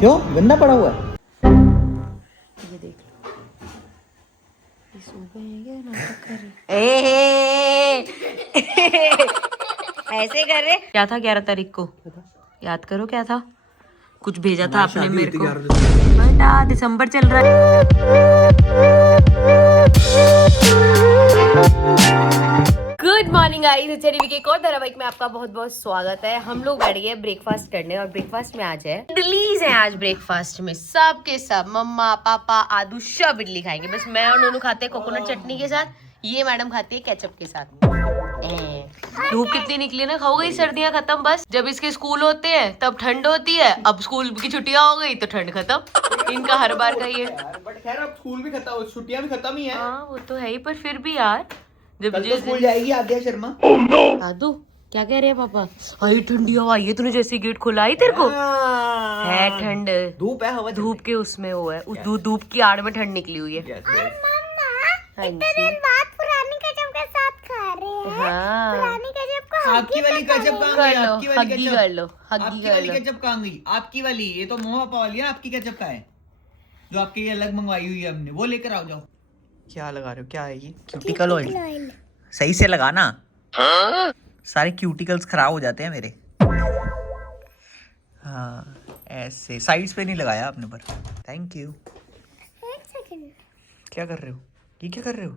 क्यों गंदा पड़ा हुआ है? ये देख लो, ये सो गए हैं क्या? नाटक कर रहे ऐसे कर रहे। क्या था 11 तारीख को? याद करो क्या था? कुछ भेजा था आपने मेरे को। बेटा दिसंबर चल रहा है। गुड मॉर्निंग गाइस, अच्छा टीवी के एक और धारावाहिक में आपका बहुत बहुत स्वागत है। हम लोग बैठ गए ब्रेकफास्ट करने और ब्रेकफास्ट में आज है इडलीज हैं। आज ब्रेकफास्ट में सब के सब मम्मा पापा आदू सब इडली खाएंगे। बस मैं और नोनू खाते हैं कोकोनट चटनी के साथ, ये मैडम खाती है केचप के साथ। धूप कितनी निकली ना, हो गई सर्दियां खत्म। बस जब इसके स्कूल होते हैं तब ठंड होती है, अब स्कूल की छुट्टियां हो गई तो ठंड खत्म। इनका हर बार का ये। बट खैर अब स्कूल भी खत्म, छुट्टियां भी खत्म ही है। हाँ वो तो है ही, पर फिर भी यार जब कल तो स्कूल जाएगी आद्या शर्मा। आदू क्या कह रहे हैं पापा? हाई ठंडी हवा आई है, तूने जैसे गेट खोला ही तेरे को है ठंड। धूप है, हवा धूप के उसमें वो है, उस धूप की आड़ में ठंड निकली हुई है। हाँ जी। पुरानी केचप के साथ खा रहे हैं। हाँ पुरानी केचप को आपकी वाली केचप कहाँ कर गई? लो, आपकी वाली हग्गी केचप कर लो, हग्गी आपकी कर वाली लो। केचप कहाँ गई? आपकी वाली, ये तो मोह पापा वाली है, आपकी केचप का है जो आपकी ये अलग मंगवाई हुई है हमने, वो लेकर आओ जाओ। क्या लगा रहे हो? क्या है ये? Cuticle oil. सही से लगाना, सारे क्यूटिकल्स खराब हो जाते हैं मेरे। हाँ ऐसे साइड्स पे नहीं लगाया आपने, पर थैंक यू। एक सेकंड, क्या कर रहे हो? ये क्या कर रहे हो?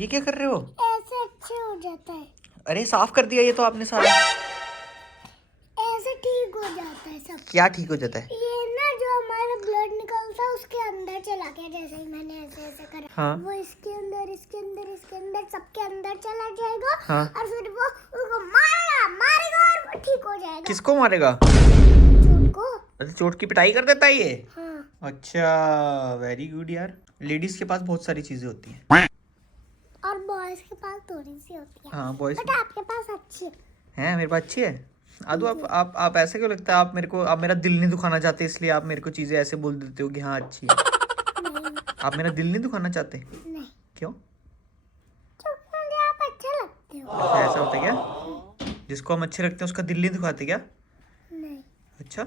ये क्या कर रहे हो? ऐसे अच्छे हो जाता है, अरे साफ कर दिया ये तो आपने सारा। ऐसे ठीक हो जाता है सब। क्या ठीक हो जाता है? ये ना जो हमारा ब्लड निकलता है उसके अंदर चला गया, जैसे ही मैंने ऐसे ऐसे करा। हाँ। वो इसके अंदर इसके अंदर इसके अंदर सबके अंदर चला जाएगा। हाँ। और फिर वो उसको मारेगा और वो ठीक हो जाएगा। किसको मारेगा? चोट को। अच्छा चोट की पिटाई कर देता है ये? हाँ। अच्छा वेरी गुड यार। लेडीज के पास बहुत सारी चीजें होती हैं और बॉयज के पास थोड़ी सी होती है। हाँ बॉयज बट आपके पास अच्छी है। हैं, मेरे पास अच्छी है। आदू आप ऐसे क्यों लगता है? आप मेरे को, आप मेरा दिल नहीं दुखाना चाहते इसलिए आप मेरे को चीजें ऐसे बोल देते हो कि हाँ अच्छी है। आप मेरा दिल नहीं दुखाना चाहते? नहीं, क्यों? क्योंकि मुझे आप अच्छे लगते हो। अच्छा ऐसा होता है क्या? जिसको हम अच्छे लगते हैं उसका दिल नहीं दुखाते क्या? नहीं। अच्छा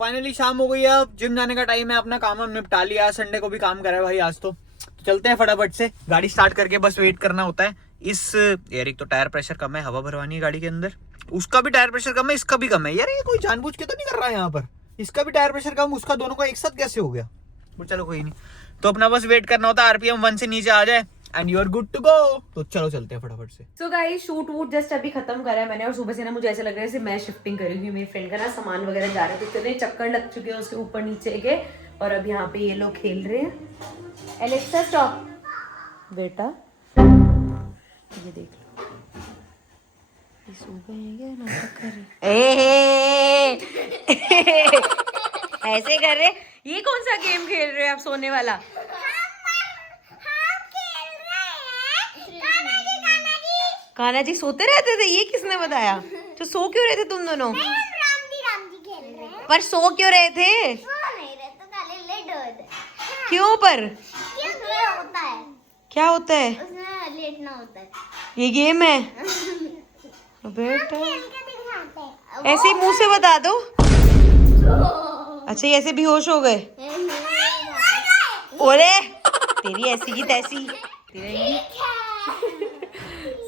फाइनली शाम हो गई है, अब जिम जाने का टाइम है। अपना काम हम निपटा लिया, संडे को भी काम करा है भाई आज तो चलते हैं फटाफट से। गाड़ी स्टार्ट करके बस वेट करना होता है। इस यार एक तो टायर प्रेशर कम है, हवा भरवानी है गाड़ी के अंदर, उसका भी टायर प्रेशर कम है, इसका भी कम है। यार ये कोई जानबूझ के तो नहीं कर रहा है यहाँ पर। इसका भी टायर प्रेशर कम, उसका, दोनों का एक साथ कैसे हो गया? वो चलो कोई नहीं, तो अपना बस वेट करना होता है आरपीएम 1 से नीचे आ जाए and you are good to go. तो चलो चलते हैं फटाफट से। सो गाइस शूट वूट जस्ट अभी खत्म करा है मैंने, और सुबह से ना मुझे ऐसा लग रहा है जैसे मैं शिफ्टिंग कर रही हूँ। मेरे फ्रेंड का ना सामान वगैरह जा रहे थे, इतने चक्कर लग चुके हैं उसके ऊपर नीचे के। और अब यहाँ पे ये लोग खेल रहे हैं। एलेक्सा स्टॉप बेटा, ये देख लो, ये सो गए हैं क्या? नाटक कर रहे ऐसे कर रहे। ये कौन सा गेम खेल रहे हैं आप सोने वाला? कान्हा जी सोते रहते थे, ये किसने बताया? तो सो क्यों रहे थे तुम दोनों? राम जी खेल रहे हैं। पर सो क्यों रहे थे? सो नहीं रहे तो खाली लेट होते हैं। क्यों पर? क्योंकि होता है, क्या होता है? उसमें लेटना होता है। ये गेम है बेटा, खेल के दिखाते हैं। ऐसे ही मुंह से बता दो। अच्छा ये ऐसे बेहोश हो गए? ओरे तेरी ऐसी की तैसी।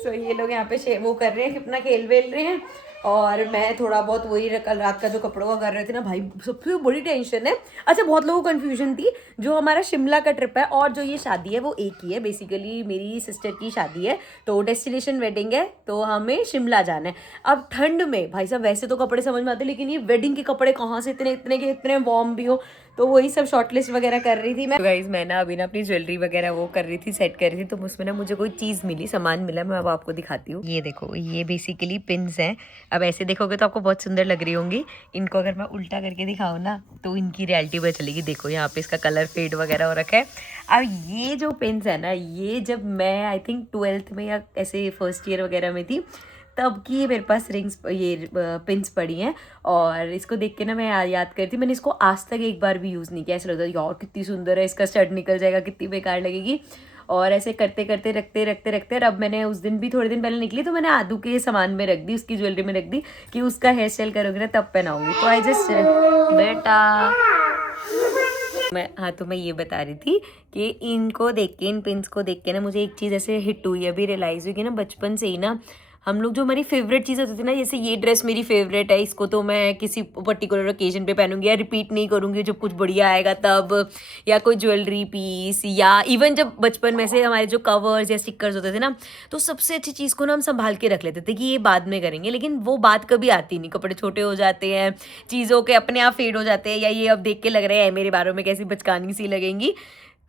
सो ये लोग यहाँ पे वो कर रहे हैं, अपना खेल वेल रहे हैं। और मैं थोड़ा बहुत वही कल रात का जो कपड़ों का कर रहे थे ना भाई, सबसे बड़ी टेंशन है। अच्छा बहुत लोगों को कंफ्यूजन थी, जो हमारा शिमला का ट्रिप है और जो ये शादी है वो एक ही है। बेसिकली मेरी सिस्टर की शादी है, तो डेस्टिनेशन वेडिंग है, तो हमें शिमला जाना है। अब ठंड में भाई साहब वैसे तो कपड़े समझ में आते, लेकिन ये वेडिंग के कपड़े कहाँ से इतने इतने के इतने वार्म भी हो, तो वही सब शॉर्टलिस्ट वगैरह कर रही थी मैं। तो गाइस मैं ना अभी ना अपनी ज्वेलरी वगैरह वो कर रही थी, सेट कर रही थी, तो उसमें ना मुझे कोई चीज़ मिली, सामान मिला, मैं अब आपको दिखाती हूँ। ये देखो, ये बेसिकली पिन्स हैं। अब ऐसे देखोगे तो आपको बहुत सुंदर लग रही होंगी। इनको अगर मैं उल्टा करके दिखाऊँ ना तो इनकी रियलिटी पता चलेगी। देखो यहाँ पे इसका कलर फेड वगैरह हो रखा है। अब ये जो पिन्स है ना, ये जब मैं आई थिंक 12th में या ऐसे फर्स्ट ईयर वगैरह में थी तब की मेरे पास रिंग्स, ये पिन्स पड़ी हैं। और इसको देख के ना मैं याद करती, मैंने इसको आज तक एक बार भी यूज़ नहीं किया। ऐसा लगता है यार कितनी सुंदर है, इसका स्टड निकल जाएगा, कितनी बेकार लगेगी। और ऐसे करते करते रखते और अब मैंने उस दिन भी थोड़े दिन पहले निकली तो मैंने आदू के सामान में रख दी, उसकी ज्वेलरी में रख दी कि उसका हेयर स्टाइल करोगे ना तब पहनाऊंगी। तो आई जस्ट बेटा मैं ये बता रही थी कि इनको देख के, इन पिंस को देख के ना मुझे एक चीज़ ऐसे हिट हुई, अभी रियलाइज़ हुई कि ना बचपन से ही ना हम लोग जो हमारी फेवरेट चीज़ होती थी ना, जैसे ये ड्रेस मेरी फेवरेट है, इसको तो मैं किसी पर्टिकुलर ओकेजन पे पहनूंगी या रिपीट नहीं करूंगी, जब कुछ बढ़िया आएगा तब, या कोई ज्वेलरी पीस, या इवन जब बचपन में से हमारे जो कवर्स या स्टिकर्स होते थे ना, तो सबसे अच्छी चीज़ को ना हम संभाल के रख लेते थे कि ये बाद में करेंगे, लेकिन वो बात कभी आती नहीं, कपड़े छोटे हो जाते हैं, चीज़ों के अपने आप फेड हो जाते हैं, या ये अब देख के लग रहे हैं मेरे बारों में कैसी बचकानी सी लगेंगी।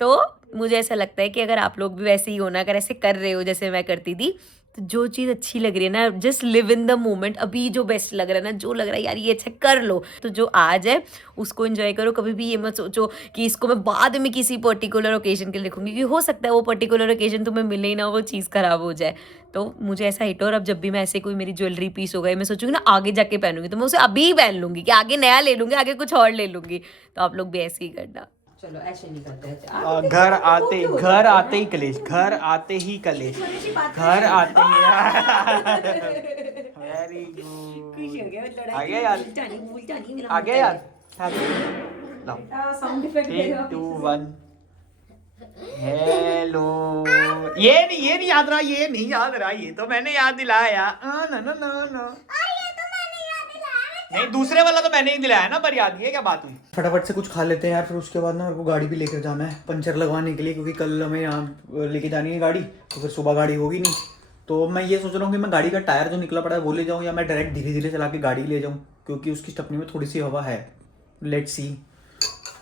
तो मुझे ऐसा लगता है कि अगर आप लोग भी वैसे ही हो ना, अगर ऐसे कर रहे हो जैसे मैं करती थी, तो जो चीज़ अच्छी लग रही है ना, just live in the moment, अभी जो बेस्ट लग रहा है ना, जो लग रहा है यार ये अच्छा कर लो, तो जो आज है उसको एंजॉय करो। कभी भी ये मत सोचो कि इसको मैं बाद में किसी पर्टिकुलर ओकेजन के लिए रखूँगी, क्योंकि हो सकता है वो पर्टिकुलर ओकेजन तुम्हें मिले ही ना, वो चीज़ खराब हो जाए। तो मुझे ऐसा हिट हो, और अब जब भी मैं ऐसे कोई मेरी ज्वेलरी पीस हो गई, मैं सोचूंगी ना आगे जाके पहनूंगी, तो मैं उसे अभी ही पहन लूंगी कि आगे नया ले लूंगी, आगे कुछ और ले लूंगी। तो आप लोग भी ऐसे ही करना। चलो ऐसे नहीं करते हैं। घर आते ही कलेश, घर आते ही कलेश, घर आते ही। वेरी गुड, आ गया यार, आ गया यार। Sound effect 3 2 1 hello. ये नहीं याद रहा, ये नहीं याद रहा, ये तो मैंने याद दिलाया। ना नहीं, दूसरे वाला तो मैंने ही दिलाया ना, पर याद, ये क्या बात हुई। फटाफट से कुछ खा लेते हैं यार, फिर उसके बाद ना मेरे को गाड़ी भी लेकर जाना है पंचर लगवाने के लिए, क्योंकि कल हमें यहाँ लेके जानी है गाड़ी, तो फिर सुबह गाड़ी होगी नहीं। तो मैं ये सोच रहा हूँ कि मैं गाड़ी का टायर जो निकला पड़ा है वो ले जाऊँ, या मैं डायरेक्ट धीरे धीरे चला के गाड़ी ले जाऊँ, क्योंकि उसकी स्टपनी में थोड़ी सी हवा है। लेट्स सी,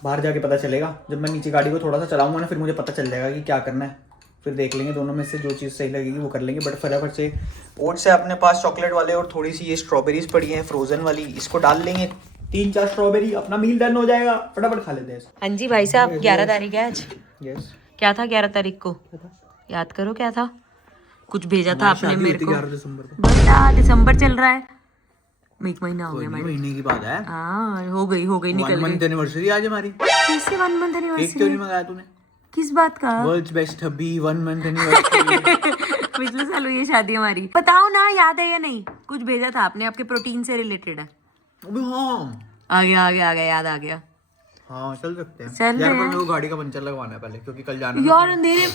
बाहर जाके पता चलेगा। जब मैं नीचे गाड़ी को थोड़ा सा चलाऊंगा ना, फिर मुझे पता चल जाएगा कि क्या करना है, फिर देख लेंगे दोनों में से जो चीज़ सही लगेगी वो कर लेंगे। बट फटाफट से ओट्स है अपने पास चॉकलेट वाले, और थोड़ी सी ये स्ट्रॉबेरीज पड़ी हैं फ्रोजन वाली, इसको डाल लेंगे 3-4 स्ट्रॉबेरी, अपना मील डन हो जाएगा। फटाफट खा लेते हैं। हाँ जी भाई साहब, 11 तारीख है आज। यस, क्या था 11 तारीख को? याद करो क्या था, कुछ भेजा था आपने मेरे को। 11 दिसंबर को। बेटा दिसंबर चल रहा है, एक महीना हो गया हमारे। महीने की बात है। हाँ हो गई निकल गई। 1 मंथ एनिवर्सरी आज हमारी। कैसे 1 मंथ केक क्यों एनिवर्सरी? नहीं मंगाया तूने? किस बात का? वर्ल्ड्स बेस्ट हबी 1 मंथ एनिवर्सरी। पिछले साल हुई है शादी हमारी। बताओ ना याद है या नहीं? कुछ भेजा था आपने, आपके प्रोटीन से रिलेटेड है। अबे हाँ, आ गया याद आ गया। हाँ चल सकते हैं चल यार, रहे पर हैं। मेरे को गाड़ी का पंचर लगवाना है पहले, क्योंकि कल जाना है। यार अंधेरे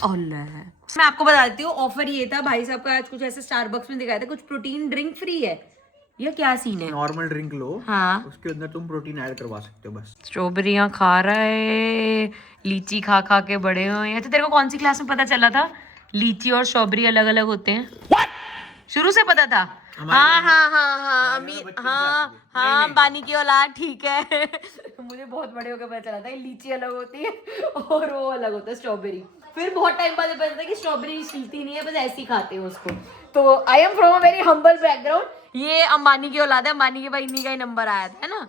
मैं आपको बता देती हूँ, ऑफर ये था भाई साहब का आज, कुछ ऐसे स्टारबक्स में दिखाया था, कुछ प्रोटीन ड्रिंक फ्री है। ये क्या सीन है? नॉर्मल ड्रिंक लो, हाँ, उसके अंदर तुम प्रोटीन ऐड करवा सकते हो बस। स्ट्रॉबेरियाँ खा रहे, लीची खा खा के बड़े हुए हैं। तो तेरे को कौन सी क्लास में पता चला था लीची और स्ट्रॉबेरी अलग अलग होते हैं? शुरू से पता था? हाँ अंबानी की औलाद, ठीक है। मुझे बहुत बड़े होकर पता चला था कि लीची अलग होती है और वो अलग होता है स्ट्रॉबेरी। फिर बहुत टाइम बाद पता चला कि स्ट्रॉबेरी छिलती नहीं है, बस ऐसे ही खाते हैं उसको। तो I am from a very humble background. ये अंबानी की औलाद है, अंबानी के भाई इन्हीं का ही नंबर आया था, है ना?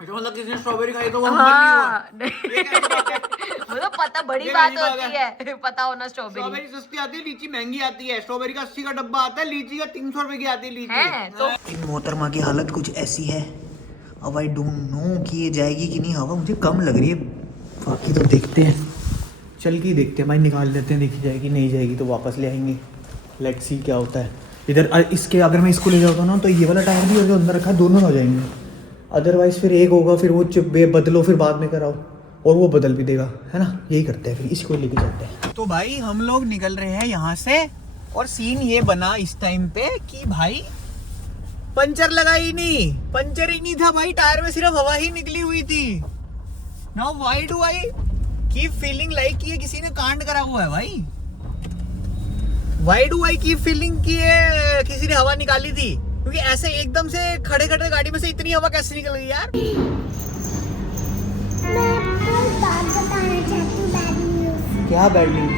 मतलब किसने स्ट्रॉबेरी खाई तो वो हाँ, वो तो पता बड़ी बात होती है, पता होना। स्ट्रॉबेरी सस्ती आती है, लीची महंगी आती है। स्ट्रॉबेरी का 80 का डब्बा आता है, लीची का 300 रुपए की आती है लीची। है तो इन मोहतरमा की हालत कुछ ऐसी है, अब आई डोंट नो कि ये जाएगी कि नहीं। हवा मुझे कम लग रही है, बाकी तो देखते हैं, चल के देखते हैं भाई, निकाल लेते हैं, देखी जाएगी, नहीं जाएगी तो वापस ले आएंगे। लेट्स सी क्या होता है इधर। इसके अगर मैं इसको ले जाता हूँ ना, तो ये वाला टायर भी और जो अंदर रखा दोनों हो जाएंगे, अदरवाइज फिर एक होगा, फिर वो बदलो, फिर बाद में कराओ, और वो बदल भी देगा, है ना? यही करते हैं, फिर इसको लेके जाते हैं। तो भाई हम लोग निकल रहे हैं यहाँ से, और सीन ये बना इस टाइम पे कि भाई पंचर लगा ही नहीं, पंचर ही नहीं था भाई, टायर में सिर्फ हवा ही निकली हुई थी। Now why do I keep feeling like ये किसी ने कांड करा हुआ है भाई। Why do I keep feeling कि ये किसी ने हवा निकाली थी, क्योंकि ऐसे एकदम से खड़े खड़े गाड़ी में से इतनी हवा कैसे निकल गई यार? मैं आपको एक बात बताना चाहती हूँ, बैड न्यूज़। क्या बैड न्यूज़?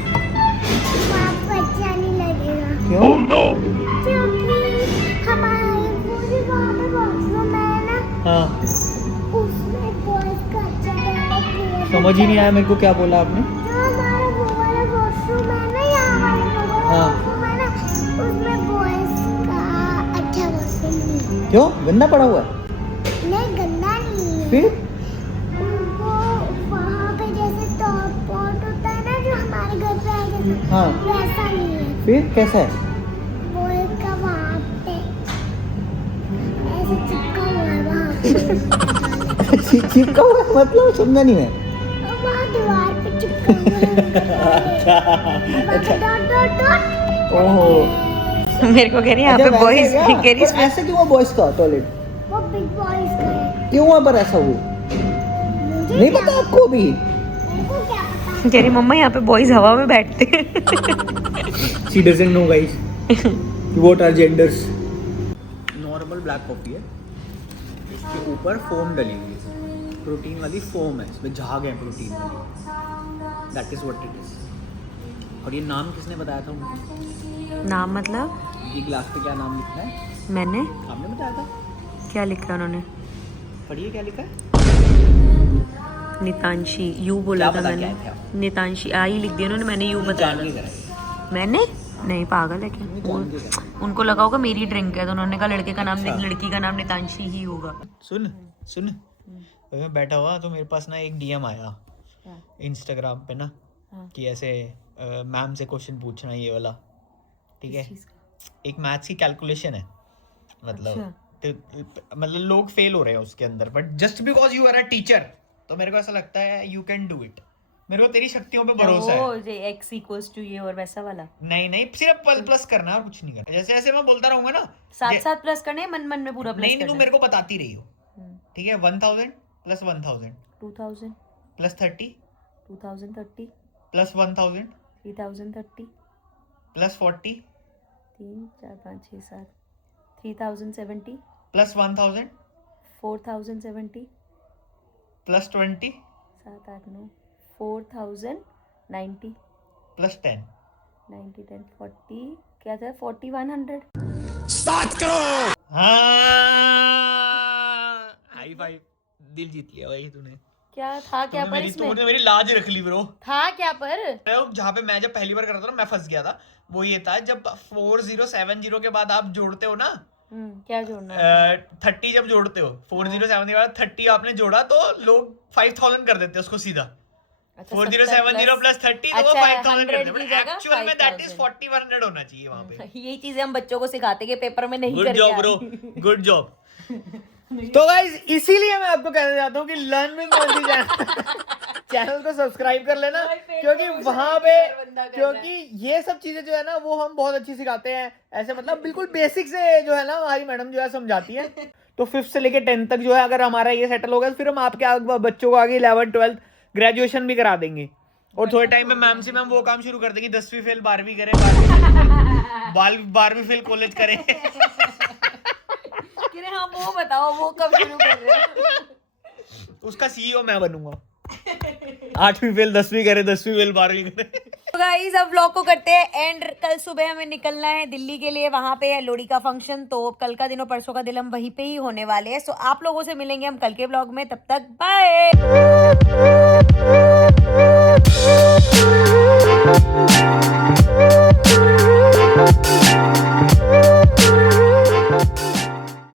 आपको अच्छा नहीं लगेगा। क्यों? क्योंकि हमारे पूरे वहाँ पे वॉशरूम है ना, हाँ, उसमें बॉयज का अच्छा टॉयलेट है। समझ ही नहीं आया मेरे को, क्या बोला आपने? जो हमारा वो वाला वॉशरूम है ना, यहाँ वाला हाँ। वॉशरूम है ना, उसमें बॉयज का अच्छा वॉशरूम नहीं है। क्यों, गंदा पड़ा हुआ है? नहीं, गंदा नहीं है। फिर वो वहाँ पे जैसे टॉप पॉट होता है ना, जो हमारे घर पे है, हाँ वैसा नहीं है, फिर कैसा है? बॉल का वहाँ पे ऐसे चिपका हुआ है वहाँ पे। चिपका हुआ है मतलब समझा नहीं मैं। और वहाँ दीवार पे चिपका हुआ है। अच्छा डॉट डॉट डॉट। ओहो मेरे को कह रही है यहाँ पे अच्छा, वैसे बॉयज क्या? कह रही पर ऐसे क्यों हुआ बॉयज का टॉयलेट? वो बिग बॉयज का है। क्यों वहाँ पर ऐसा हुआ? मुझे नहीं क्या पता आपको भी? मेरे को क्या पता। कह रही मम्मा यहाँ पे बॉयज हवा में बैठते हैं। She doesn't know guys what are genders. Normal black coffee है, इसके ऊपर फोम डली हुई है, प्रोटीन वाली फोम है, इसमें झाग है प्रोटीन वाली, that is what it is. और ये नाम किसने बताया था उनको? नाम मतलब ये ग्लास पे क्या नाम लिखना है? मैंने आपने बताया था। क्या लिखा उन्होंने? पढ़िए क्या लिखा है। नितांशी यू बोला क्या था पता मैंने। क्या है? नितांशी आई लिख दिया उन्होंने, मैंने यू बताया जान के था। करा मैंने नहीं, पागल है क्या जान के करा। उनको लगा होगा मेरी ड्रिंक है तो उन्होंने कहा लड़के का नाम अच्छा। लड़की का नाम नितांशी ही होगा। सुन सुन, मैं बैठा हुआ तो मेरे पास ना एक डीएम आया इंस्टाग्राम पे ना, हाँ। कि ऐसे मैम से क्वेश्चन पूछना ये वाला, ठीक है। एक मैथ्स की कैलकुलेशन है, मतलब मतलब लोग फेल हो रहे हैं उसके अंदर, but just because you are a teacher तो मेरे को ऐसा लगता है यू कैन डू इट। मेरे को तेरी शक्तियों पे भरोसा है। वो x इक्वल्स टू ये और वैसा वाला नहीं नहीं, सिर्फ प्लस करना है और कुछ नहीं करना। जैसे जैसे मैं बोलता रहूंगा ना, साथ साथ प्लस करने हैं, मन मन में पूरा प्लस नहीं नहीं, तू करना मेरे को बताती रही हो, ठीक है। 1000 plus 1000 2000 plus 30 2030 plus 1000 3030 plus 40 3 4 5 6 7 3070 plus 1000 4070 plus 20 7 8 9 4090 plus 10 90 10 40 क्या था 4100 हाँ, हाई फाइव, दिल जीत लिया भाई तूने। क्या था क्या पर इसमें तूने मेरी लाज रख ली ब्रो। था क्या पर जहाँ पे मैं जब पहली बार कर रहा था ना, मैं फंस गया था। वो ये था जब 4070 के बाद आप जोड़ते हो ना, क्या जोड़ना है? 30 जब जोड़ते हो 4070 के बाद 30 आपने जोड़ा तो लोग 5000 कर देते हैं उसको सीधा। अच्छा, 4070 प्लस 30 तो वो अच्छा, 5000 कर 100 देते की हैं। जगह एक्चुअल में दैट इज 5000 4100 होना चाहिए वहाँ पे। यही चीजें हम बच्चों को सिखाते कि पेपर में नहीं गुड करके जॉब आए। Bro, good job. तो गाइस इसीलिए मैं आपको कहना चाहता हूँ कि लर्न विद मोंटी चैनल को सब्सक्राइब कर लेना, क्योंकि वहां पे, क्योंकि ये सब चीजें जो है ना वो हम बहुत अच्छी सिखाते हैं। ऐसे मतलब बिल्कुल बेसिक से जो है ना हमारी मैडम जो है समझाती है। तो 5th से लेके 10th तक जो है अगर हमारा ये सेटल होगा फिर हम आपके बच्चों को आगे 11th 12th ग्रेजुएशन भी करा देंगे। और थोड़े टाइम में मैम से मैम वो काम शुरू कर देंगे, 10वीं फेल 12वीं करें, 12वीं फेल कॉलेज करें। हाँ वो बताओ वो कब शुरू कर रहे हो? उसका सीईओ मैं बनूंगा। 8वीं फेल 10वीं करे, 10वीं फेल 12वीं करे। तो गाइस अब व्लॉग को करते हैं एंड। कल सुबह हमें निकलना है दिल्ली के लिए, वहां पे है लोहड़ी का फंक्शन। तो कल का दिन और परसों का दिन हम वहीं पे ही होने वाले हैं। सो आप लोगों से मिलेंगे हम कल के व्लॉग में, तब तक बाय।